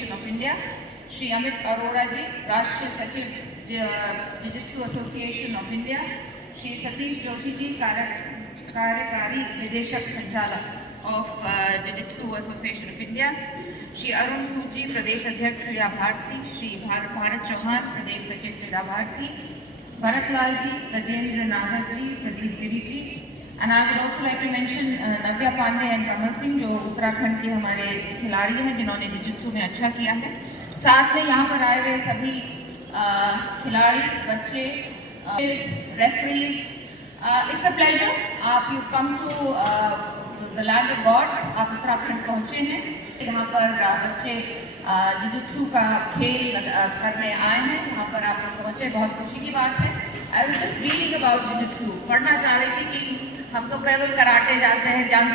Association of India, Shri Amit Arora ji, राष्ट्रीय सचिव jujitsu association of India, Shri Satish Joshi ji, कार्यकारी निदेशक संचालक of jujitsu association of India, Shri Arun Sood ji, प्रदेश अध्यक्ष क्रीड़ा भारती, श्री भारत चौहान, प्रदेश सचिव क्रीड़ा Bharti, Bharat Lal ji, Gajendra Nagar ji, Pradeep Giri ji, and I would also like to mention Navya Pandey and Kamal Singh, जो उत्तराखंड के हमारे खिलाड़ी हैं जिन्होंने जिजित्सु में अच्छा किया है। साथ में यहाँ पर आए हुए सभी खिलाड़ी, बच्चे, रेफरीज, इट्स अ प्लेजर, आप you come to the land of gods, आप उत्तराखंड पहुँचे हैं। यहाँ पर बच्चे जिजित्सु का खेल करने आए हैं, यहाँ पर आप लोग पहुँचे, बहुत खुशी की बात है। I was just reading about jiu-jitsu, पढ़ना चाह रही थी कि हम तो केवल कराटे जानते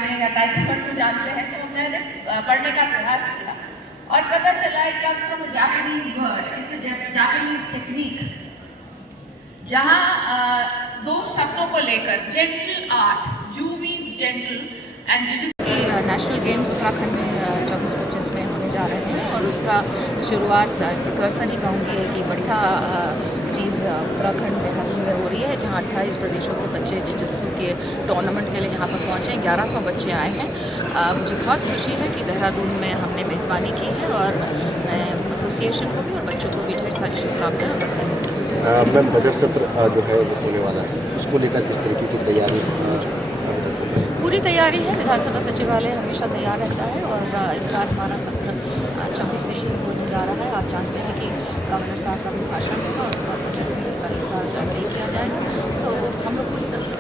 हैं या ताइक्वांडो जानते हैं, तो मैंने पढ़ने का प्रयास किया और पता चला it comes from a Japanese word, it's a Japanese technique, जहाँ दो शब्दों को लेकर जेंटल आर्ट, जू means gentle and jiu-jitsu. National games Uttarakhand में 24-25 में होने जा रहे हैं और उसका शुरुआत प्रिकर्सन ही कहूँगी है कि बढ़िया चीज़ उत्तराखंड देहरादून में हो रही है, जहाँ 28 प्रदेशों से बच्चे जिजित्सु के टूर्नामेंट के लिए यहाँ पर पहुँचे हैं। 1100 बच्चे आए हैं। मुझे बहुत खुशी है कि देहरादून में हमने मेज़बानी की है और मैं एसोसिएशन को भी और बच्चों को भी ढेर सारी शुभकामनाएं और बधाई। मैम, बजट सत्र जो है वो होने वाला है, उसको लेकर किस तरीके की तैयारी? पूरी तैयारी है, विधानसभा सचिवालय हमेशा तैयार रहता है और इस बार हमारा सत्र 24 से शुरू होने जा रहा है। आप जानते हैं कि गवर्नर साहब का भी भाषण होगा, उसके बाद बजट का इस बार तय किया जाएगा, तो हम लोग पूरी तरह से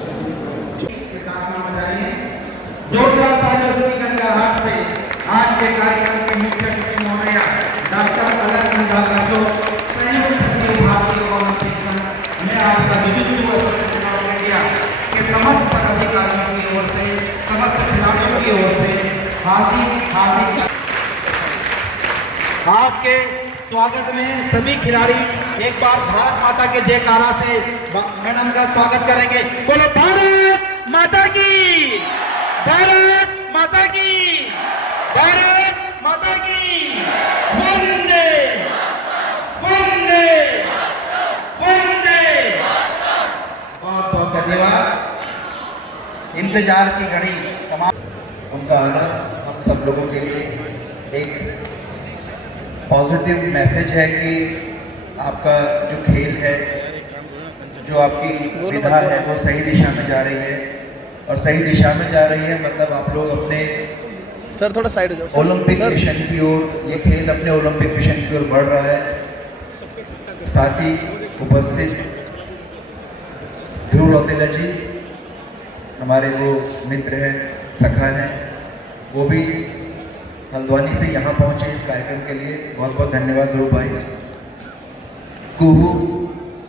आज के कार्यक्रम के मुख्य अतिथि महोदया डॉक्टर अलग जो संयुक्त सचिव भारतीय ओलंपिक संघ, मैं आपका जिजित्सु एसोसिएशन ऑफ इंडिया के समस्त पदाधिकारियों की ओर से, समस्त खिलाड़ियों की ओर से हार्दिक आपके स्वागत में सभी खिलाड़ी एक बार भारत माता के जयकारा से मैडम का स्वागत करेंगे। बोलो भारत माता की, भारत माता की, भारत माता की, वंदे वंदे वंदे। बहुत बहुत धन्यवाद। इंतजार की घड़ी समाप्त, उनका आना हम सब लोगों के लिए एक पॉजिटिव मैसेज है कि आपका जो खेल है, जो आपकी विधा है, वो सही दिशा में जा रही है और सही दिशा में जा रही है मतलब आप लोग अपने सर थोड़ा साइड हो जाओ, ओलंपिक मिशन की ओर, ये खेल अपने ओलंपिक मिशन की ओर बढ़ रहा है। साथ ही उपस्थित ध्रुव रौतेला जी हमारे वो मित्र हैं, सखा हैं, वो भी हल्द्वानी से यहाँ पहुँचे इस कार्यक्रम के लिए। बहुत बहुत धन्यवाद ध्रुव भाई। कुहू,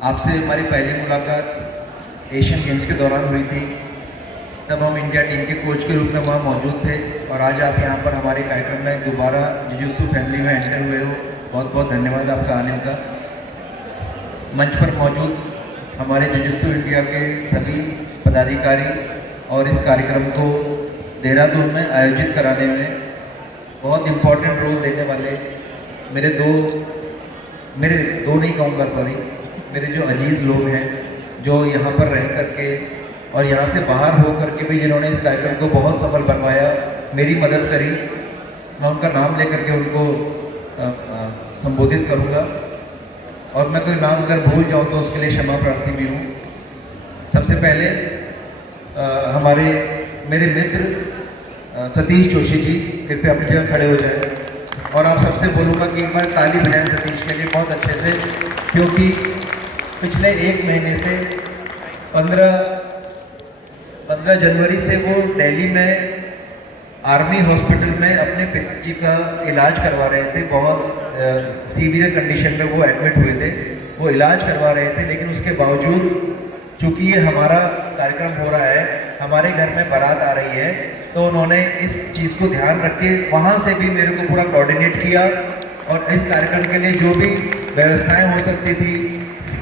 आपसे हमारी पहली मुलाकात एशियन गेम्स के दौरान हुई थी, तब हम इंडिया टीम के कोच के रूप में वहाँ मौजूद थे और आज आप यहाँ पर हमारे कार्यक्रम में दोबारा जिजित्सु फैमिली में एंटर हुए हो। बहुत बहुत धन्यवाद आपका आने का। मंच पर मौजूद हमारे जिजित्सु इंडिया के सभी पदाधिकारी और इस कार्यक्रम को देहरादून में आयोजित कराने में बहुत इम्पोर्टेंट रोल देने वाले मेरे दो नहीं कहूँगा, सॉरी, मेरे जो अजीज़ लोग हैं, जो यहाँ पर रह करके और यहाँ से बाहर हो करके भी जिन्होंने इस कार्यक्रम को बहुत सफल बनवाया, मेरी मदद करी, मैं उनका नाम लेकर के उनको संबोधित करूँगा और मैं कोई नाम अगर भूल जाऊँ तो उसके लिए क्षमा प्रार्थी भी हूँ। सबसे पहले हमारे मेरे मित्र सतीश जोशी जी, कृपया अपनी जगह खड़े हो जाएं और आप सबसे बोलूँगा कि एक बार ताली बजाएं सतीश के लिए बहुत अच्छे से, क्योंकि पिछले एक महीने से 15 जनवरी से वो दिल्ली में आर्मी हॉस्पिटल में अपने पिताजी का इलाज करवा रहे थे। बहुत सीवियर कंडीशन में वो एडमिट हुए थे, वो इलाज करवा रहे थे, लेकिन उसके बावजूद चूँकि ये हमारा कार्यक्रम हो रहा है, हमारे घर में बारात आ रही है, तो उन्होंने इस चीज़ को ध्यान रख के वहाँ से भी मेरे को पूरा कोऑर्डिनेट किया और इस कार्यक्रम के लिए जो भी व्यवस्थाएं हो सकती थी,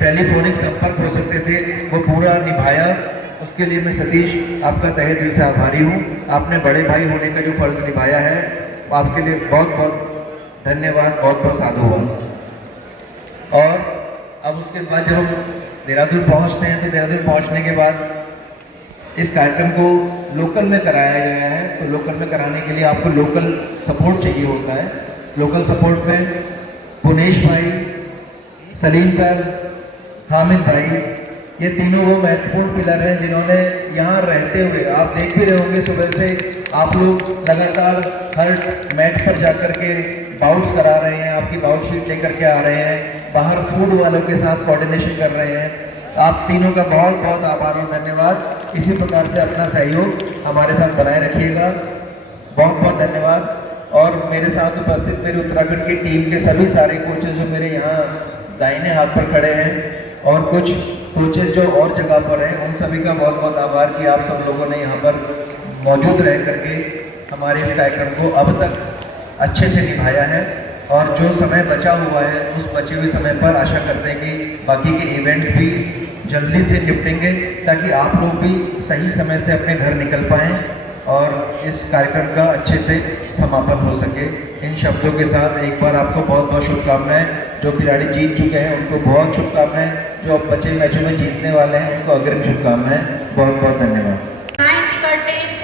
टेलीफोनिक संपर्क हो सकते थे, वो पूरा निभाया। उसके लिए मैं सतीश आपका तहे दिल से आभारी हूँ। आपने बड़े भाई होने का जो फ़र्ज़ निभाया है, आपके लिए बहुत बहुत धन्यवाद, बहुत बहुत साधुवाद। और अब उसके बाद जब हम देहरादून पहुंचते हैं तो देहरादून पहुंचने के बाद इस कार्यक्रम को लोकल में कराया गया है। तो लोकल में कराने के लिए आपको लोकल सपोर्ट चाहिए होता है। लोकल सपोर्ट में पुनेश भाई, सलीम सर, हामिद भाई, ये तीनों वो महत्वपूर्ण पिलर हैं जिन्होंने यहाँ रहते हुए, आप देख भी रहे होंगे सुबह से आप लोग लगातार हर मैट पर जाकर के बाउट्स करा रहे हैं, आपकी बाउट शीट लेकर के आ रहे हैं, बाहर फूड वालों के साथ कोऑर्डिनेशन कर रहे हैं। आप तीनों का बहुत बहुत आभार और धन्यवाद। इसी प्रकार से अपना सहयोग हमारे साथ बनाए रखिएगा। बहुत बहुत धन्यवाद। और मेरे साथ उपस्थित मेरे उत्तराखंड की टीम के सभी सारे कोचेज जो मेरे यहाँ दाहिने हाथ पर खड़े हैं और कुछ कोचेज जो और जगह पर हैं, उन सभी का बहुत बहुत आभार कि आप सब लोगों ने यहाँ पर मौजूद रह करके हमारे इस कार्यक्रम को अब तक अच्छे से निभाया है। और जो समय बचा हुआ है उस बचे हुए समय पर आशा करते हैं कि बाकी के इवेंट्स भी जल्दी से निपटेंगे ताकि आप लोग भी सही समय से अपने घर निकल पाएँ और इस कार्यक्रम का अच्छे से समापन हो सके। इन शब्दों के साथ एक बार आपको बहुत बहुत शुभकामनाएं। जो खिलाड़ी जीत चुके हैं उनको बहुत शुभकामनाएं, जो अब बचे मैचों में जीतने वाले हैं उनको अग्रिम शुभकामनाएं। बहुत बहुत धन्यवाद।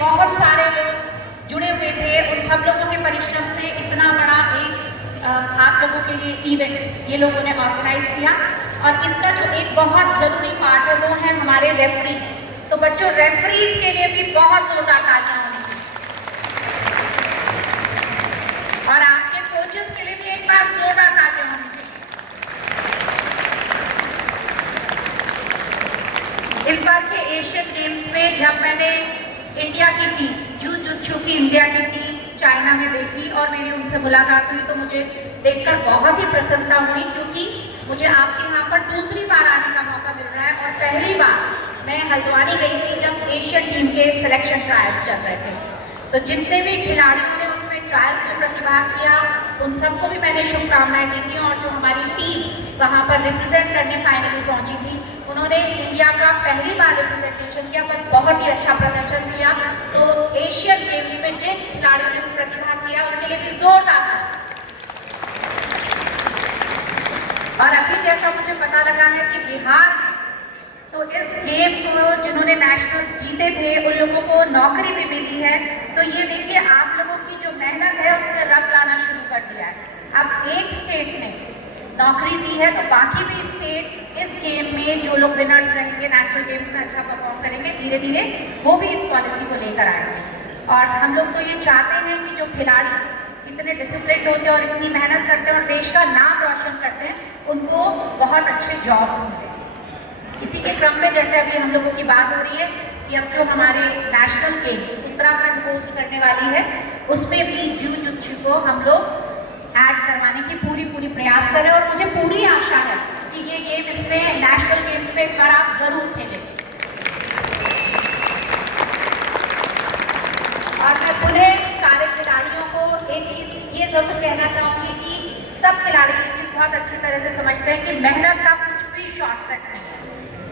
बहुत सारे लोग जुड़े हुए थे, उन सब लोगों के परिश्रम से इतना बड़ा एक आप लोगों के लिए इवेंट ये लोगों ने ऑर्गेनाइज किया। और इसका जो एक बहुत ज़रूरी पार्ट है वो है हमारे रेफरीज। तो बच्चों, रेफरीज के लिए भी बहुत जोरदार तालियां होनी चाहिए और आपके कोचेस के लिए भी एक बार जोरदार तालियां होनी चाहिए। इस बार के एशियन गेम्स में जब मैंने इंडिया की टीम, जूजुत्सु की इंडिया की टीम चाइना में देखी और मेरी उनसे मुलाकात हुई तो मुझे देखकर बहुत ही प्रसन्नता हुई, क्योंकि मुझे आपके यहाँ पर दूसरी बार आने का मौका मिल रहा है। और पहली बार मैं हल्द्वानी गई थी जब एशियन टीम के सिलेक्शन ट्रायल्स चल रहे थे। तो जितने भी खिलाड़ियों ने उसमें ट्रायल्स में प्रतिभाग किया उन सबको भी मैंने शुभकामनाएं दी थी। और जो हमारी टीम वहाँ पर रिप्रेजेंट करने फाइनल में पहुँची थी, उन्होंने इंडिया का पहली बार रिप्रेजेंटेशन किया पर बहुत ही अच्छा प्रदर्शन किया। तो एशियन गेम्स में जिन खिलाड़ियों ने प्रतिभाग किया उनके लिए भी जोरदार। और अभी जैसा मुझे पता लगा है कि बिहार में तो इस गेम को जिन्होंने नेशनल्स जीते थे उन लोगों को नौकरी भी मिली है। तो ये देखिए, आप लोगों की जो मेहनत है उसने रंग लाना शुरू कर दिया है। अब एक स्टेट ने नौकरी दी है तो बाकी भी स्टेट्स इस गेम में जो लोग विनर्स रहेंगे, नेशनल गेम्स में अच्छा परफॉर्म करेंगे, धीरे धीरे वो भी इस पॉलिसी को लेकर आएंगे। और हम लोग तो ये चाहते हैं कि जो खिलाड़ी इतने डिसिप्लिन होते हैं और इतनी मेहनत करते हैं और देश का नाम रोशन करते हैं, उनको बहुत अच्छे जॉब्स मिले। इसी के क्रम में जैसे अभी हम लोगों की बात हो रही है कि अब जो हमारे नेशनल गेम्स उत्तराखंड होस्ट करने वाली है उसमें भी जूजुत्सु को हम लोग ऐड करवाने की पूरी प्रयास कर रहे हैं। और मुझे पूरी आशा है कि ये गेम इसमें नेशनल गेम्स में इस बार आप जरूर खेलेंगे। और मैं पुनः सारे खिलाड़ियों को एक चीज़ ये ज़रूर कहना चाहूँगी कि सब खिलाड़ी ये चीज़ बहुत अच्छी तरह से समझते हैं कि मेहनत का कुछ भी शॉर्टकट नहीं है।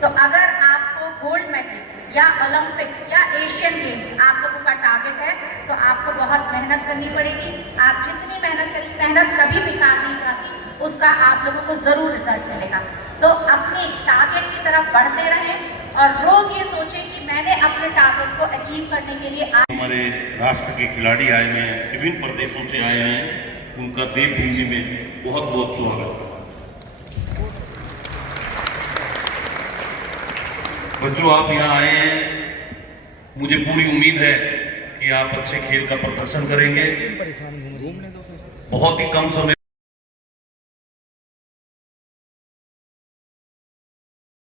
तो अगर आपको गोल्ड मेडल या ओलंपिक्स या एशियन गेम्स आप लोगों का टारगेट है तो आपको बहुत मेहनत करनी पड़ेगी। आप जितनी मेहनत करेंगे, मेहनत कभी बेकार नहीं जाती, उसका आप लोगों को ज़रूर रिजल्ट मिलेगा। तो अपने टारगेट की तरफ बढ़ते रहें और रोज़ ये सोचें कि मैंने अपने टारगेट को अचीव करने के लिए हमारे राष्ट्र के खिलाड़ी आए हुए हैं, विभिन्न प्रदेशों से आए हैं, उनका देश भूमि में बहुत बहुत स्वागत। बच्चों, आप यहाँ आए हैं, मुझे पूरी उम्मीद है कि आप अच्छे खेल का प्रदर्शन करेंगे। बहुत ही कम समय